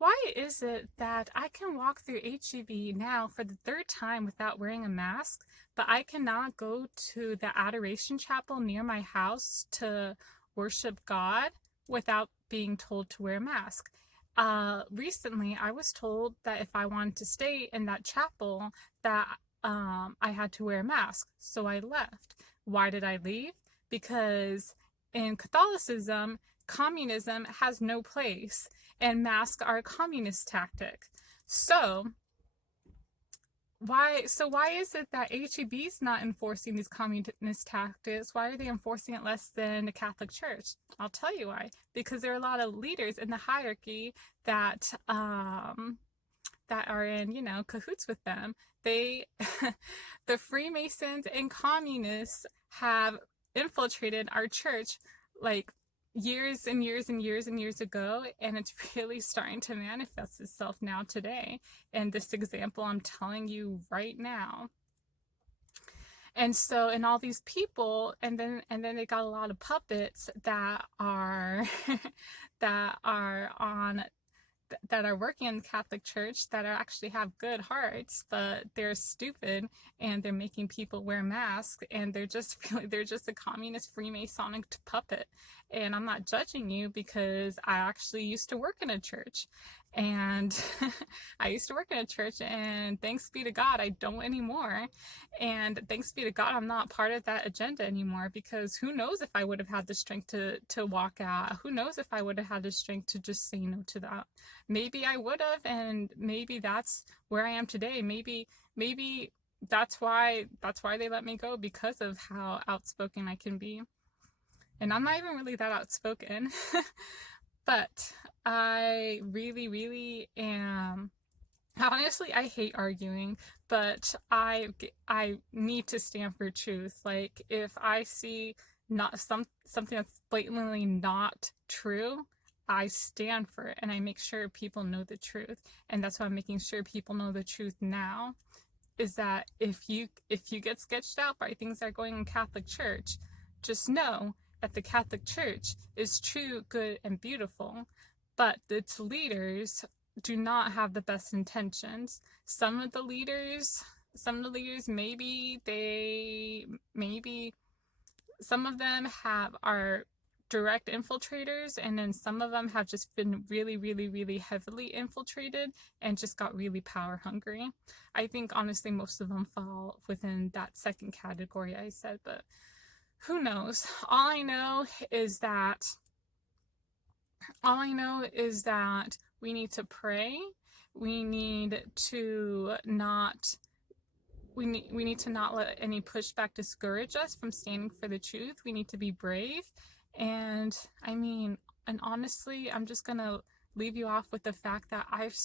Why is it that I can walk through HEB now for the third time without wearing a mask, but I cannot go to the adoration chapel near my house to worship God without being told to wear a mask? Recently, I was told that if I wanted to stay in that chapel, that I had to wear a mask. So I left. Why did I leave? Because in Catholicism, communism has no place and masks are a communist tactic. So why is it that HEB is not enforcing these communist tactics? Why are they enforcing it less than the Catholic Church? I'll tell you why. Because there are a lot of leaders in the hierarchy that are in, cahoots with them. They the Freemasons and communists have infiltrated our church like years and years and years and years ago, and it's really starting to manifest itself now today. And this example I'm telling you right now. And so, and all these people, and then they got a lot of puppets that are that are on that are working in the Catholic Church that are actually have good hearts, but they're stupid and they're making people wear masks, and they're just really they're just a communist Freemasonic puppet. And I'm not judging you because I actually used to work in a church, and I used to work in a church, and thanks be to God I don't anymore. And thanks be to God I'm not part of that agenda anymore, because who knows if I would have had the strength to walk out. Who knows if I would have had the strength to just say no to that. Maybe I would have, and maybe that's where I am today. Maybe that's why they let me go, because of how outspoken I can be. And I'm not even really that outspoken. But I really, really am. Honestly, I hate arguing, but I need to stand for truth. Like, if I see not something that's blatantly not true, I stand for it and I make sure people know the truth. And that's why I'm making sure people know the truth now, is that if you get sketched out by things that are going in Catholic Church, just know that the Catholic Church is true, good, and beautiful, but its leaders do not have the best intentions. Some of the leaders, maybe some of them have are direct infiltrators, and then some of them have just been really, really, really heavily infiltrated and just got really power hungry. I think honestly most of them fall within that second category I said, but who knows? All I know is that we need to pray. We need to not let any pushback discourage us from standing for the truth. We need to be brave. And and honestly, I'm just gonna leave you off with the fact that I've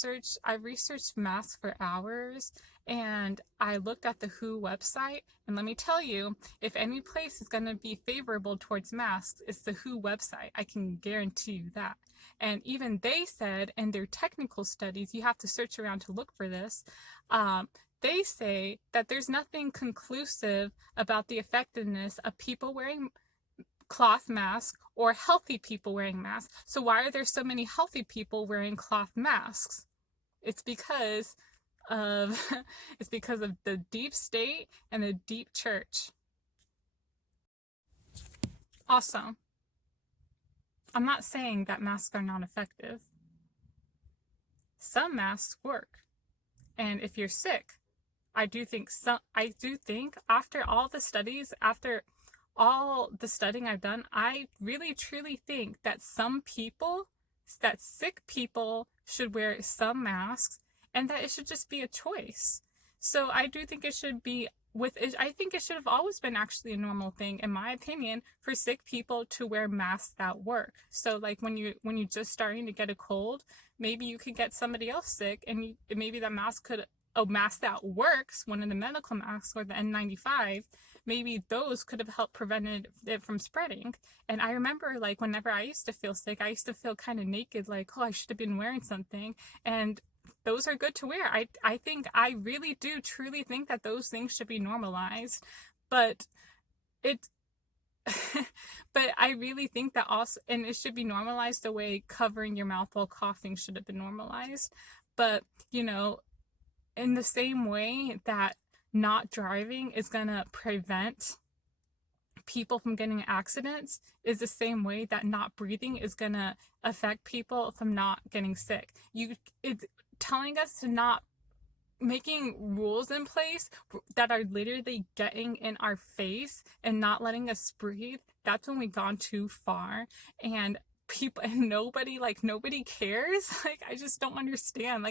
researched masks for hours, and I looked at the WHO website, and let me tell you, if any place is gonna be favorable towards masks, it's the WHO website. I can guarantee you that. And even they said in their technical studies, you have to search around to look for this, they say that there's nothing conclusive about the effectiveness of people wearing cloth masks or healthy people wearing masks. So why are there so many healthy people wearing cloth masks? It's because of it's because of the deep state and the deep church. Also, I'm not saying that masks are not effective. Some masks work. And if you're sick, I do think after all the studies, after all the studying I've done, I really truly think that sick people should wear some masks, and that it should just be a choice. So I do think it should be I think it should have always been actually a normal thing, in my opinion, for sick people to wear masks that work. So like when you're just starting to get a cold, maybe you could get somebody else sick, and maybe that mask could a mask that works, one of the medical masks or the N95, maybe those could have helped prevented it from spreading. And I remember, like, whenever I used to feel sick, I used to feel kind of naked, like, oh, I should have been wearing something. And those are good to wear. I really do truly think that those things should be normalized. But it but I really think that also, and it should be normalized the way covering your mouth while coughing should have been normalized. But, you know, in the same way that not driving is going to prevent people from getting accidents, is the same way that not breathing is going to affect people from not getting sick. It's telling us to not, making rules in place that are literally getting in our face and not letting us breathe. That's when we've gone too far. And people, and nobody cares. Like, I just don't understand.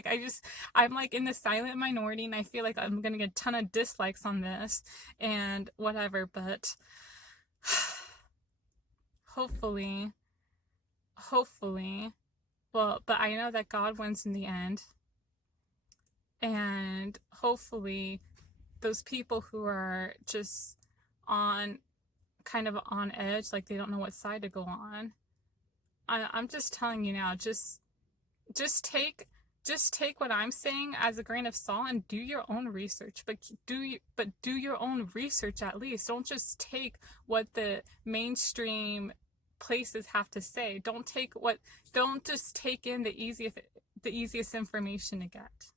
I'm like in the silent minority, and I feel like I'm gonna get a ton of dislikes on this and whatever, but hopefully, hopefully, well, but I know that God wins in the end. And hopefully those people who are just on, kind of on edge, like they don't know what side to go on, I'm just telling you now, just take just take what I'm saying as a grain of salt and do your own research. But do your own research at least. Don't just take what the mainstream places have to say. Don't just take in the easiest information to get.